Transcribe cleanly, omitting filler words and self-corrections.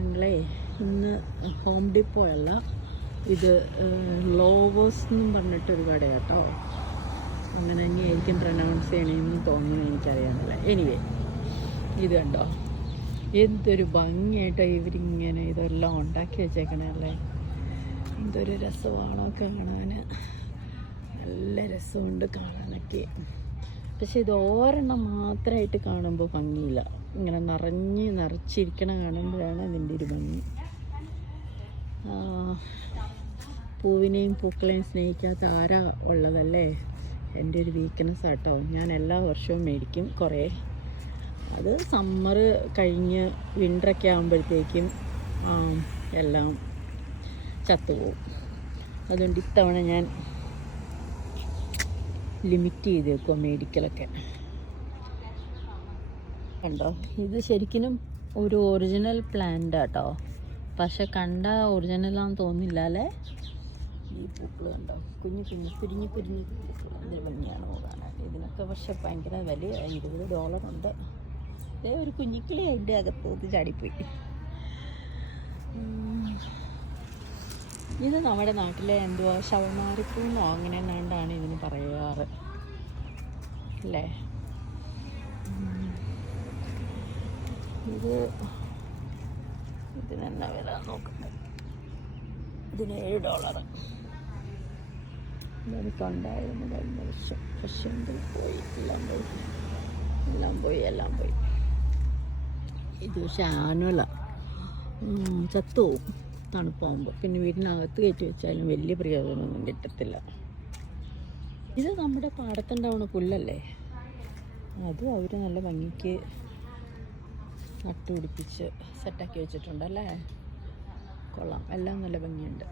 ഞങ്ങളെ ഇന്ന് home depot അല്ല, ഇത് ലോവേഴ്സ് എന്നും പറഞ്ഞിട്ടൊരു കട കേട്ടോ. അങ്ങനെ തന്നെയായിരിക്കും പ്രൊനൗൺസ് ചെയ്യണമെന്ന് തോന്നുന്നു, എനിക്കറിയാമല്ല. എനിവേ, ഇത് കണ്ടോ, എന്തൊരു ഭംഗിയായിട്ടോ ഇവരിങ്ങനെ ഇതെല്ലാം ഉണ്ടാക്കി വെച്ചേക്കണല്ലേ. എന്തൊരു രസമാണോ കാണാൻ, നല്ല രസമുണ്ട് കാണാനൊക്കെ. പക്ഷെ ഇത് ഒരെണ്ണം മാത്രമായിട്ട് കാണുമ്പോൾ ഭംഗിയില്ല, ഇങ്ങനെ നിറച്ചിരിക്കണ കാണുമ്പോഴാണ് ഇതിൻ്റെ ഒരു ഭംഗി. പൂവിനെയും പൂക്കളെയും സ്നേഹിക്കാത്ത ആരാ ഉള്ളതല്ലേ? എൻ്റെ ഒരു വീക്ക്നെസ് ആട്ടോ. ഞാൻ എല്ലാ വർഷവും മേടിക്കും കുറേ. അത് സമ്മർ കഴിഞ്ഞ് വിൻ്ററൊക്കെ ആകുമ്പോഴത്തേക്കും എല്ലാം ചത്തുപോകും. അതുകൊണ്ട് ഇത്തവണ ഞാൻ ലിമിറ്റ് ചെയ്ത് വെക്കുക മേടിക്കലൊക്കെ. കണ്ടോ, ഇത് ശരിക്കും ഒരു ഒറിജിനൽ പ്ലാന്റ് ആട്ടോ, പക്ഷെ കണ്ട ഒറിജിനലാന്ന് തോന്നില്ല അല്ലേ. ഈ പൂക്കൾ കണ്ടോ, കുഞ്ഞു പിരിഞ്ഞ് പൂക്കൾ, എന്തൊരു ഭംഗിയാണ് കാണാൻ. ഇതിനൊക്കെ പക്ഷെ ഭയങ്കര വിലയാണ്, $20 ഉണ്ട്. ഇതേ ഒരു കുഞ്ഞിക്കിളി അതിൻ്റെ അകത്തോട്ട് ചാടിപ്പോയി. ഇത് നമ്മുടെ നാട്ടിലെ എന്തുവാ ശവമാരിപ്പൂന്നോ അങ്ങനെ എങ്ങാണ്ടാണ് ഇതിന് പറയാറ് അല്ലേ. ഇതിനെന്നാ വില നോക്കുന്നത്? ഇതിന് $7. എനിക്കുണ്ടായിരുന്നു കഴിഞ്ഞ വർഷം, പക്ഷെ പോയി, എല്ലാം പോയി. ഇത് പക്ഷെ ആനുവലാണ്, ചത്തുപോകും തണുപ്പാകുമ്പോൾ. പിന്നെ വീടിനകത്ത് കയറ്റി വെച്ചാലും വലിയ പ്രയോജനമൊന്നും കിട്ടത്തില്ല. ഇത് നമ്മുടെ പാടത്തുണ്ടാവുന്ന പുല്ലല്ലേ, അതും അവർ നല്ല ഭംഗിക്ക് നട്ടുപിടിപ്പിച്ച് സെറ്റാക്കി വെച്ചിട്ടുണ്ടല്ലേ. കൊള്ളാം, എല്ലാം നല്ല ഭംഗിയുണ്ട്.